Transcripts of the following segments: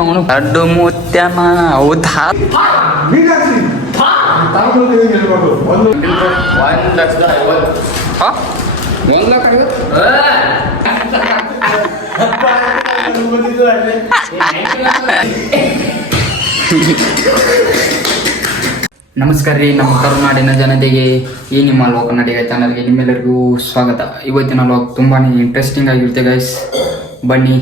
ಅವನು ದೊಡ್ಡ ಮುತ್ಯನ ಹೌದಾ? 1,50,000. ನಮಸ್ಕಾರ ರೀ, ನಮ್ಮ ಕರುನಾಡಿನ ಜನತೆಗೆ ಈ ನಿಮ್ಮ ಲೋಕನಾಡಿಗ ಚಾನಲ್ಗೆ ನಿಮ್ಮೆಲ್ಲರಿಗೂ ಸ್ವಾಗತ. ಇವತ್ತಿನ ಲಾಗ್ ತುಂಬಾ ಇಂಟ್ರೆಸ್ಟಿಂಗ್ ಆಗಿರುತ್ತೆ ಗೈಸ್. ಬನ್ನಿ,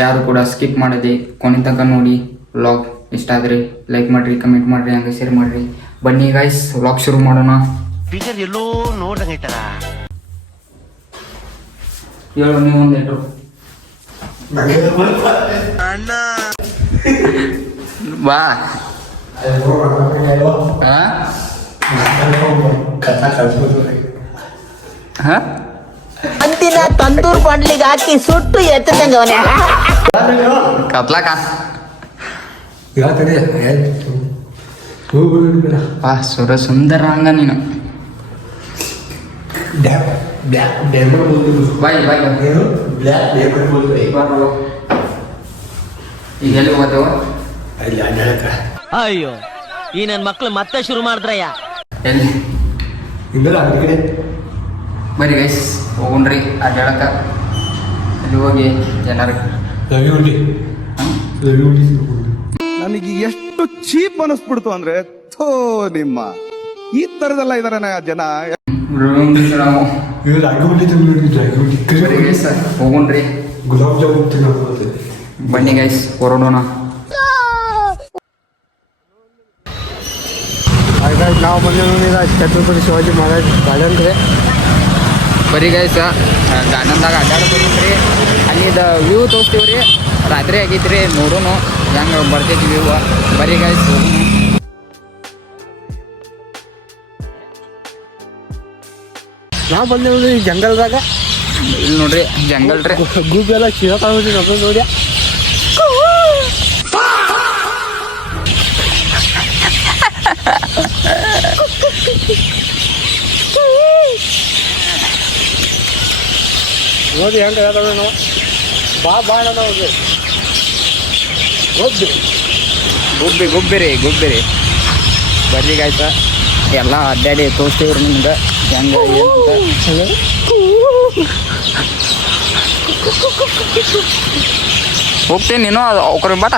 ಯಾರು ಕೂಡ ಸ್ಕಿಪ್ ಮಾಡದೆ ಕೊನೆ ತನಕ ನೋಡಿ. ವ್ಲಾಗ್ ಇಷ್ಟ ಆದರೆ ಲೈಕ್ ಮಾಡಿರಿ, ಕಮೆಂಟ್ ಮಾಡಿರಿ, ಹಂಗೆ ಶೇರ್ ಮಾಡಿರಿ. ಬನ್ನಿ ಗೈಸ್, ವ್ಲಾಗ್ ಶುರು ಮಾಡೋಣ. ಎಲ್ಲೋ ನೋಡ್ದಂಗ ಹೇಳು ನೀವು ಒಂದೇಟು ಬಾ. ಅಂತಿನ ತಂದೂರ್ ಬಾಟ್ಲಿಗೆ ಹಾಕಿ ಸುಟ್ಟು ಎತ್ತಂಗವನೇ ಕತ್ಲಾಕ ಸುರ ಸುಂದರ ಹಂಗ ನೀನು. ಬಾಯ್ ಬಾಯ್ ಈಗ ಎಲ್ಲಿ ಹೋಗ್ತೇವ? ಅಯ್ಯೋ, ಈ ನನ್ ಮಕ್ಳು ಮತ್ತೆ ಶುರು ಮಾಡಿದ್ರಯ್ಯ. ಎಲ್ಲಿ ಬರೀ ಗೈಸ್ ಹೋಗುಣ್ರಿ ಅಡ್ಡಾಡಕ. ಅಲ್ಲಿ ಹೋಗಿ ಜನರ ನನಗೆ ಎಷ್ಟು ಚೀಪ್ ಅನಿಸ್ಬಿಡ್ತು ಅಂದ್ರೆ, ಥೋ ನಿಮ್ಮ ಈ ತರದೆಲ್ಲ ಇದಾರೆ ಜನ. ಹೋಗುಣ್ರಿ, ಗುಲಾಬ್ ಜಾಮೂನ್ ತಿನ್ನೋ. ಬನ್ನಿ ಗೈಸ್ ಹೊರಡೋಣ. ನಾವು ಬಂದಿರೋ ಛತ್ರಪತಿ ಶಿವಾಜಿ ಮಹಾರಾಜ್ ಗಾರ್ಡನ್ ರೀ. ಬರೀ ಗೈಸ್ ಗಾರ್ಡನ್ದಾಗ ಅಡ್ಡಾಡ್ಬೇಕ್ರಿ. ಅಲ್ಲಿದ ವ್ಯೂ ತೋರಿಸ್ತೀವಿ ರೀ. ರಾತ್ರಿ ಆಗೈತ್ರಿ, ನೋಡೋನು ಹೆಂಗೆ ಬರ್ತೈತಿ ವ್ಯೂ. ಬರೀ ಗೈಸ್ ನಾವು ಬಂದಿರೋದು ಈ ಜಂಗಲ್ದಾಗ. ಇಲ್ಲಿ ನೋಡ್ರಿ ಜಂಗಲ್ ರೀ. ಗೂಬಿ ಎಲ್ಲ ಶಿವಕಾಗಿ ನಮ್ಮದು ನೋಡಿ. ನೋಡಿ ಹೆಂಗೆ ಹೇಳ್ತಾವೆ ನಾವು. ಬಾ ನೋಡ್ರಿ. ಗುಬ್ಬಿ ರೀ. ಬರ್ರಿ ಗಾಯ್ತ ಎಲ್ಲ ಅಡ್ಡಾಡಿ ತೋರಿಸ್ತೀವ್ರಿ ನಿಮ್ಗೆ ಹೆಂಗೆ ಹೋಗ್ತೀನಿ ನೀನು ಅವ್ರ ಬಾಟ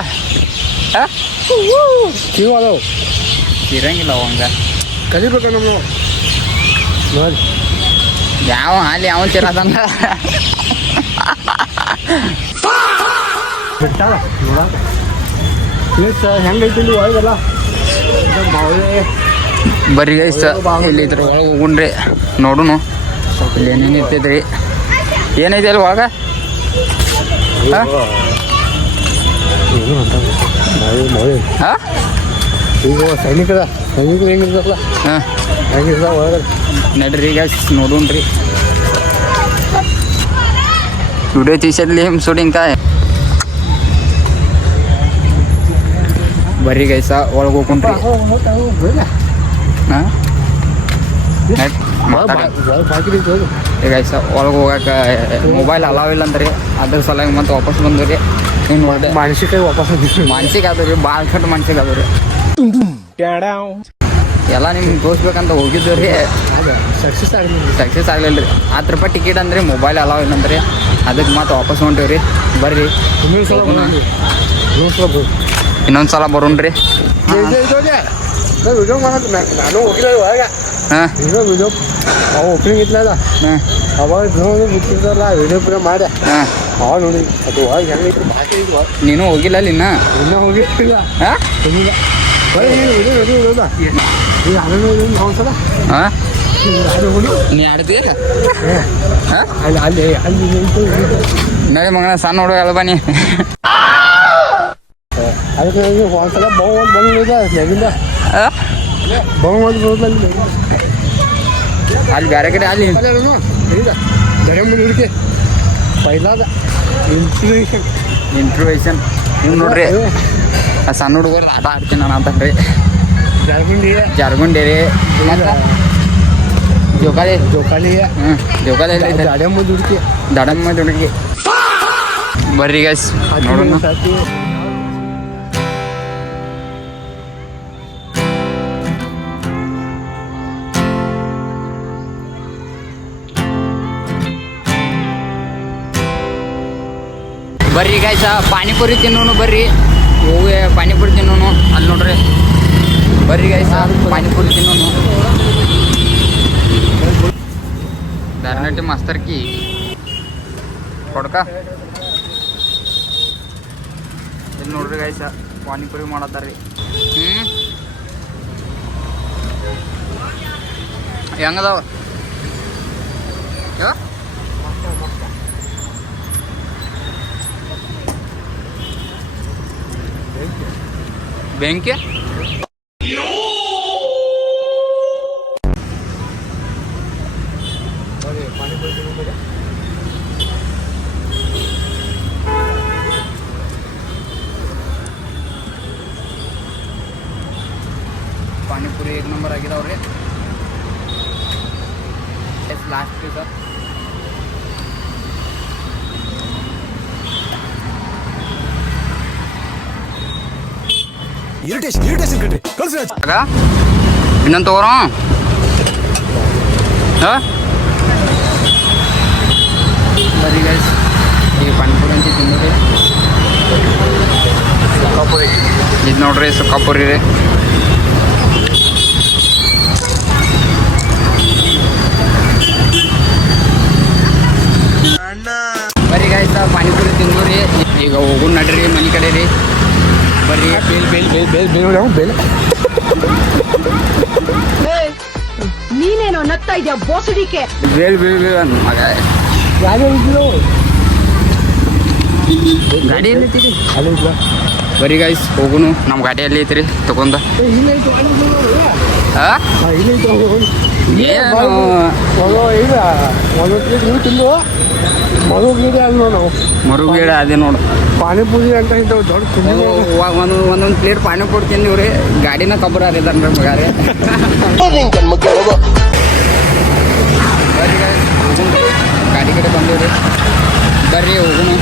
ಕಿವು ಅದಾವ ಇರಂಗಿಲ್ಲ ಹಂಗ ಕಲಿಬೇಕು ನಮ್ಮ ನೋಡಿ. ಯಾವ ಅಲ್ಲಿ ಯಾವ ಚಿರದಂಗ ಬಿಟ್ಟ ನೋಡೋಣ ಪ್ಲೇಸ್ ಹೆಂಗೈತಿ ಒಳಗೆಲ್ಲ. ಬರ್ರಿ ಗೈಸ್ ಇಲ್ಲಿ ಇದ್ರ ಒಳಗೆ ಹೋಗುಣ್ರಿ, ನೋಡುನು ಇಲ್ಲಿ ಏನೇನು ಇರ್ತೈತ್ರಿ. ಏನೈತಿ ಅಲ್ಲಿ ಒಳಗ? ಈಗ ಸೈನಿಕರು ಹೆಂಗಿರ್ತಾರಲ್ಲ ಹೆಂಗಿರ್ತಾವ ಒಳಗೆ. ನಡ್ರಿ ಗೈಸ್ ನೋಡುಣ್ರಿ. ವಿಡಿಯೋ తీసేది ಶೂಟಿಂಗ್ ఇంకా. ಬರ್ರಿ ಗೈಸ ಒಳಗೆ ಹೋಗ್ಕೊಂಡ್ರಿ. ಗೈಸ ಒಳಗೆ ಹೋಗಕ್ಕೆ ಮೊಬೈಲ್ ಅಲಾವ್ ಇಲ್ಲ ಅಂದ್ರಿ, ಅದ್ರ ಸಲುವಾಗಿ ಮತ್ತೆ ವಾಪಸ್ ಬಂದ್ರಿ. ಹಿಂಗೆ ನೋಡ್ದೆ ಮಾನಸಿಕ ವಾಪಸ್ ಮಾನಸಿಕ ಆದ್ರಿ, ಭಾಳ ಕಟ್ಟು ಮಾನಸಿಕ ಆದ್ರಿ. ಎಲ್ಲ ನಿಮ್ಗೆ ತೋರಿಸ್ಬೇಕಂತ ಹೋಗಿದ್ದು ರೀ, ಸಕ್ಸಸ್ ಆಗಲಿಲ್ಲ ರೀ. 10 ರೂಪಾಯಿ ಟಿಕೆಟ್ ಅಂದ್ರೆ ಮೊಬೈಲ್ ಅಲಾವ್ ಇಲ್ಲ ಅಂದ್ರಿ, ಅದಕ್ಕೆ ಮತ್ತೆ ವಾಪಸ್ ಹೊಂಟೇವ್ರಿ. ಬರ್ರಿ ಇನ್ನೊಂದ್ಸಲ ಬರೋಣ್ರಿ. ನಾನು ಹೋಗಿಲ್ಲ ಇವಾಗ. ವಿಡಿಯೋ ಓಪನಿಂಗ್ ಇತ್ತಲ್ಲ, ಅವಾಗ ಬಿಟ್ಟಿದ್ದಲ್ಲ ವಿಡಿಯೋ ಕೂಡ ಮಾಡಿ ಅವಾಗ ನೋಡಿ. ಅದು ಒಳಗೆ ಹೆಂಗೈತಿ ಭಾಷೆ ಇದ್ವಾ. ನೀನು ಹೋಗಿಲ್ಲ ಅಲ್ಲಿ ಇನ್ನೂ ಹೋಗಿರ್ತಿಲ್ಲ. ನೀ ಆಡ್ತಿ ಅಲ್ಲಿ ನಡಿ ಮಗನ ಸಣ್ಣ ಹುಡುಗ ಅಲ್ಲ ಬನ್ನಿ. ಅದಕ್ಕೆ ಒಂದ್ಸಲ ಬಂದಿದೆ ನೆಗಿಂದ ಅಲ್ಲಿ ಬೇರೆ ಕಡೆ ಅಲ್ಲಿ ಹುಡುಕಿ ಪೈಲಾದ ಇಂಟ್ರವೇಷನ್ ನೀವು ನೋಡ್ರಿ. ಸಣ್ಣ ಹುಡುಗರು ಆಟ ಆಡ್ತೀನಿ ನಾನು ಅಂತಂದ್ರಿ. ಜಾರ್ಗುಂಡಿ ರೀ, ಜೋಕಾಲಿ ಜೋಕಾಲಿ ಜೋಕಾಲಿ ದಾಡಮ್ಮ ದುಡುಕಿ ದಡಮ್ಮ ದುಡುಕಿ ಬರ್ರಿ ಗೈಸ್ ನೋಡೋಣ. ಬರ್ರಿ ಗೈಸ ಪಾನಿಪುರಿ ತಿನ್ನೋನು ಬರ್ರಿ. ಹೋಗಿ ಪಾನಿಪುರಿ ತಿನ್ನೋನು ಅಲ್ಲಿ ನೋಡ್ರಿ. ಬರ್ರಿ ಗೈಸ ಪಾನಿಪುರಿ ತಿನ್ನೋನು. ದಾರ್ನಾಟಿ ಮಾಸ್ತರ್ಕಿ ಕೊಡ್ಕ ಇಲ್ಲಿ ನೋಡ್ರಿ ಗೈಸ ಪಾನಿಪುರಿ ಮಾಡತ್ತಾರ್ರಿ. ಹೆಂಗದಾವ ಬೆಂಕಿ ಪಾನಿಪುರಿ 1 ನಂಬರ್ ಆಗಿದಾವ್ರಿ. ಲಾಸ್ಟ್ ಪೀಸ್ ಇನ್ನೊಂದು ತಗೋರ ಬರೀ ಗೈಸ್ ಈಗ ಪಾನಿಪುರಿ ಅಂತ ತಿನ್ನೋರಿ. ಇದು ನೋಡ್ರಿ ಸುಕ್ಕಾಪುರಿ ರೀ. ಬರೀ ಗೈಸ್ ಪಾನಿಪುರಿ ತಿಂದೂರಿ. ಈಗ ಹೋಗು ನಡ್ರಿ ಮನೆ ಕಡೆ ರೀ. ಬರ್ರಿ ನೀನೇನೋ ನಗ್ತಾ ಇದ್ಯಾ ಬೋಸಡಿಕೆ. ಮಗ ಗಾಡಿಯಲ್ಲಿ ಐತಿ. ಬರೀ ಗೈಸ್ ಹೋಗುನು ನಮ್ಮ ಗಾಡಿಯಲ್ಲಿ ಐತ್ರಿ ತಗೊಂಡ. ಮರುಗೇಡ ಅದೇ ನೋಡು ಪಾನಿಪುರಿ ಅಂತ ಇಂಥವು ದೊಡ್ಡ ಒಂದೊಂದು ಪ್ಲೇಟ್ ಪಾನಿಪುರಿ ತಿಂದಿವ್ರಿ. ಗಾಡಿನ ಕಬ್ಬರ ಹರಿದಾರ್ರಿ ಮಗಾರಿ. ಬರ್ರಿ ಗಾಡಿ ಕಡೆ ಬಂದೀವ್ರಿ. ಬರ್ರಿ ಹೋಗುನು.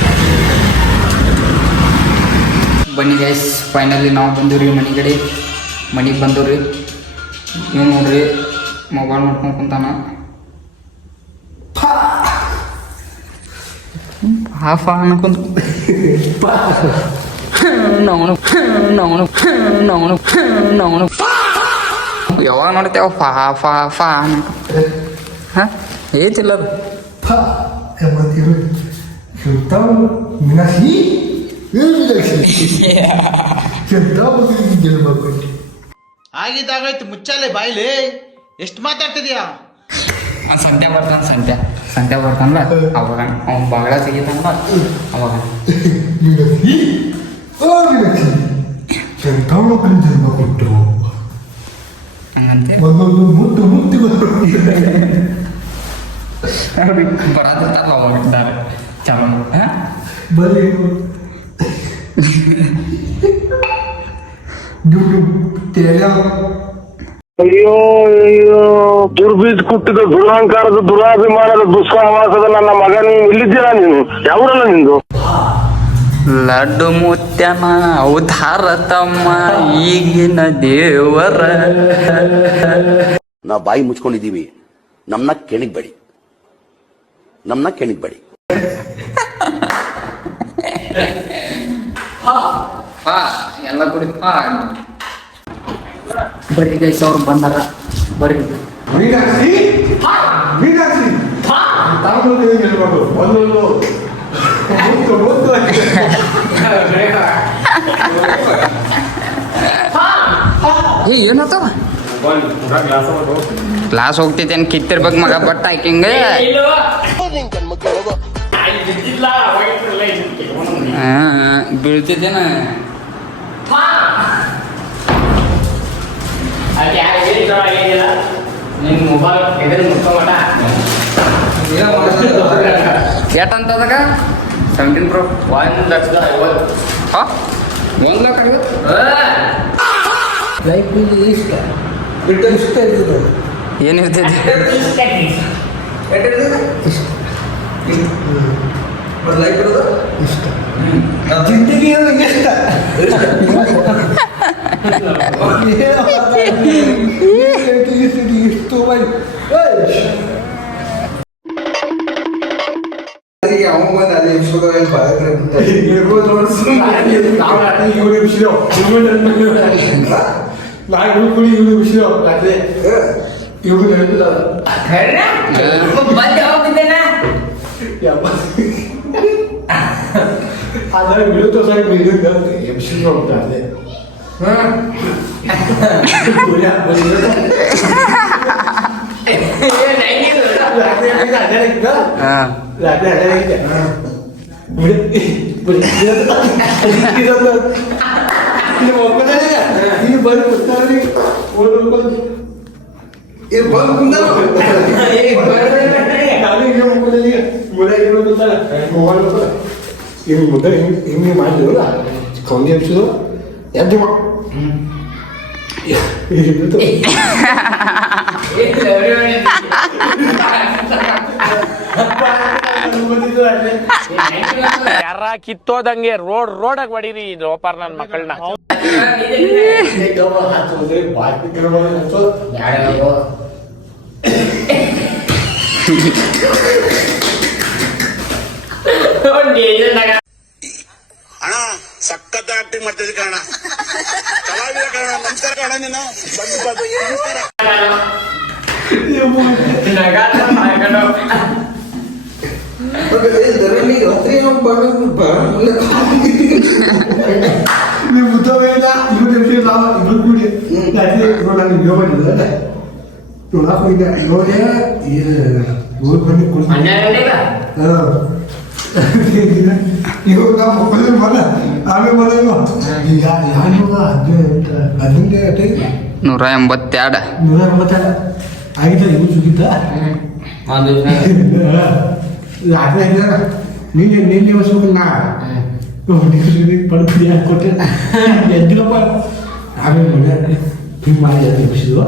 ಬನ್ನಿ ಗೈಸ್ ಫೈನಲಿ ನಾವು ಬಂದೀವ್ರಿ ಮನೆ ಕಡೆ. ಮನೆಗೆ ಬಂದವ್ರಿ. ನೀವು ನೋಡ್ರಿ ಮೊಬೈಲ್ ನೋಡ್ಕೊಂಡು ಕುಂತಾನ. ಹಾಫ್ ಅನ್ಕೊಂತ ನಾವು ಯಾವಾಗ ನೋಡ್ತೇವ ಫಾ ಹಾಂ ಏತಿಲ್ಲ ಅದು. ಆಗಿದ್ದಾಗಾಯ್ತು ಮುಚ್ಚಾಲೆ ಬಾಯ್ಲಿ ಎಷ್ಟು ಮಾತಾಡ್ತಿದ್ಯಾ. ಸಂತೆ ಬರ್ತಾನಲ್ಲ ಅವಾಗ ಅವ್ನು ಬಾಗಲ ತೆಗಿತಾನಲ್ಲ ಅವಾಗ ಹಂಗಂತೆ ಬರದಿರ್ತಾರಲ್ಲ ಅವಾಗ ಇದ್ದಾರೆ ಚೆನ್ನಾಗಿ ಅಯ್ಯೋ ಅಯ್ಯೋ ದುರ್ಬೀಜ್ ಕುಟ್ಟಿದ ದುರಹಂಕಾರದ ದುರಾಭಿಮಾನದ ದುಸ್ಸಾಹವಾಸದ ನನ್ನ ಮಗನ ಇಲ್ಲಿದ್ದೀರಾ ನೀನು? ಯಾವೂರಲ್ಲ ನಿಂದು? ಲಡ್ಡು ಮುತ್ಯನ ಅವತಾರ ತಮ್ಮ ಈಗಿನ ದೇವರ. ನಾವು ಬಾಯಿ ಮುಚ್ಕೊಂಡಿದ್ದೀವಿ, ನಮ್ಮನ್ನ ಕೆಣಿಗ್ಬೇಡಿ. ಎಲ್ಲ ಕುಡಿ ಬರ್ರಿ ಗೈಸ್ ಅವ್ರು ಬಂದಾರ. ಬರ್ರಿ ಏನತ್ತವ ಕ್ಲಾಸ್ ಹೋಗ್ತೈತೇನು ಕಿತ್ತಿರ್ಬೇಕು ಮಗ ಬಟ್ ಹಾಕಿಂಗ. ಬೀಳ್ತಿದ್ದೇನ ನಿನ್ನ ಮೊಬೈಲ್ ಎದುರು ಮುಟ್ಕೊಂಡ ಎಷ್ಟಂತದಾಗ 17 Pro 1,50,000. ಹಾಂ 1,50,000 ಏನಿರ್ತೈತಿ ಜಿಂದಗಿ ನಂಗೆ ಇಷ್ಟ ಇಷ್ಟು ಅವ ಬಂದ ಅದೇ ಅದರ ವಿರುದ್ಧ ಸಾರಿ ಎಬ್ಸಿದ್ರು ಹೋಗ್ತಾ ಇದೆ ಮುದ್ದೆ ಹಿಂಗೆ ಮಾಡಿದ್ರಲ್ಲ ಕೊಂಗಿ ಹಚ್ಚಿದ್ರು ಎದ್ದು ಯಾರ ಕಿತ್ತೋದಂಗೆ ರೋಡಾಗ ಹೊಡೀರಿ ಲೋಪಾರ್ ನನ್ನ ಮಕ್ಕಳನ್ನ. ಅಣ್ಣ ಸಖತ್ ಆಕ್ಟಿಂಗ್ ಮಾಡ್ತಿದ್ದೆ ಕಣ, ಕಲಾವಿದ ಕಣ. ನಮಸ್ಕಾರ ಕಣ, ನೀನು ಇವಾಗ ಮಕ್ಕಳು ಬರ ಆಮೇಲೆ ಬರೋದು ಈಗ ಹದಿನೆಂಟು 182. 180 ಆಗಿದ್ದ ಇವು ಸುಗಿದ್ದ ರಾತ್ರಿ ಆಗಿದಾರ ನಿನ್ನೆ ವರ್ಷ ಪಡ್ಬಿಡಿ ಕೊಟ್ಟೆ ಎದ್ದಿರಪ್ಪ. ಆಮೇಲೆ ಮನೆ ಹಿಂಗೆ ಮಾಡಿ ಎಬ್ಬಿಸಿದ್ವು.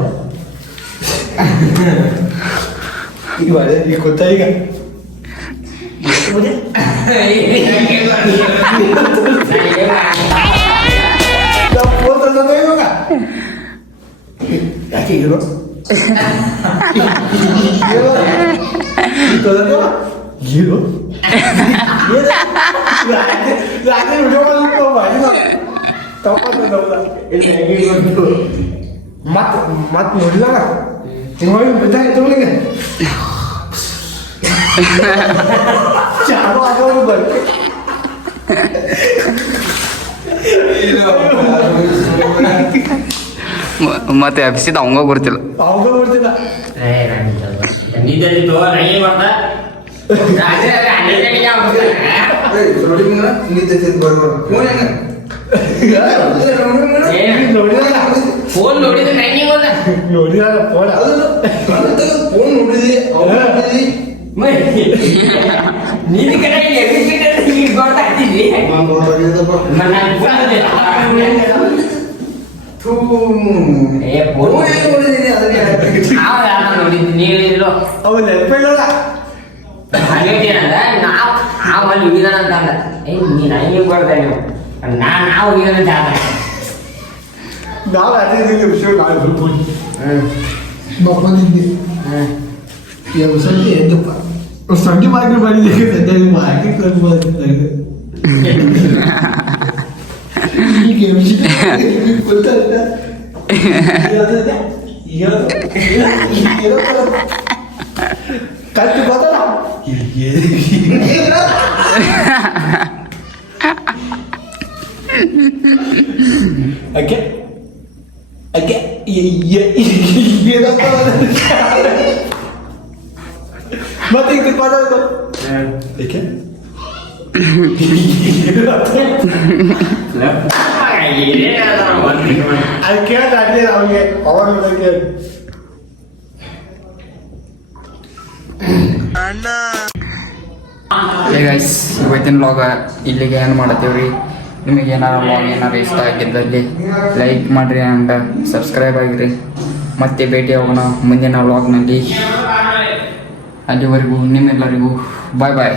ಈಗ ಈಗ ಗೊತ್ತಾ ಈಗ ಯಾಕೆ ಇರೋ ಮತ್ ನೋಡಿದ ತಗೊಳ್ಳಿಗೆ ಚಾಲು ಆಗೋರು ಬರ್ಕೆ ಮತ್ತೆ ಎಬ್ಸಿದ ಅವಂಗ ಗೊತ್ತಿಲ್ಲ. ಅವಾಗ ಬರ್ತಿಲ್ಲ ಫೋನ್ ನೋಡಿದ್ರೆ ನೋಡಿದ ಫೋನ್ ನೋಡಿದಿ ನೀನು ಕಡೆ ಗೊತ್ತಾಗ್ತಿದ್ವಿ. ನೋಡಿದ್ದೀನಿ ಅವ ನೆನಪಿಲ್ಲ ನಾವು ಅಲ್ಲಿ ಹೋಗಿದಾನ ಅಂತ ಅಂದ. ನೀನು ಹಂಗೆ ಕೊಡ್ತಾ ನೀವು ನಾವು ಹೋಗಿದಾನ ಜಾಗ ನಾವು ಅದೇ ವಿಷಯ ನಾನು ಬರ್ಬೋದು ಮಕ್ಕಳಿದ್ದೆ ಸಂಜೆ ಎದ್ದಪ್ಪ ಸಂಜೆ ಮಾರ್ಕೆಟ್ ಮಾಡಿದ್ದೆ ಸಂಜೆ ಮಾರ್ಕೆಟ್ ಬಂದಿದ್ದೆ ಈಗ ಗೊತ್ತಾಗ್ತ ಕಟ್ಟು ಗೊತ್ತಲ್ಲ ಅಕ್ಕೆ ಅಕ್ಕೆ ಮತ್ತೆ ಈಗ ಮಾತಾಡ್ತು ಏಕೆ ಅದು ಕೇಳ್ತಾ ಅವ್ರಿಗೆ ಅವಾಗ ಗೈಸ್ ಇವತ್ತಿನ ವ್ಲಾಗ ಇಲ್ಲಿಗೆ ಏನು ಮಾಡತ್ತೀವ್ರಿ. ನಿಮಗೆ ಏನಾರ ವ್ಲಾಗ್ ಏನಾರು ಇಷ್ಟ ಆಗಿದ್ದಲ್ಲಿ ಲೈಕ್ ಮಾಡಿರಿ ಆ್ಯಂಡ್ ಸಬ್ಸ್ಕ್ರೈಬ್ ಆಗಿರಿ. ಮತ್ತೆ ಭೇಟಿ ಆಗೋಣ ಮುಂದಿನ ವ್ಲಾಗ್ನಲ್ಲಿ. ಅಲ್ಲಿವರೆಗೂ ನಿಮ್ಮೆಲ್ಲರಿಗೂ ಬಾಯ್ ಬಾಯ್.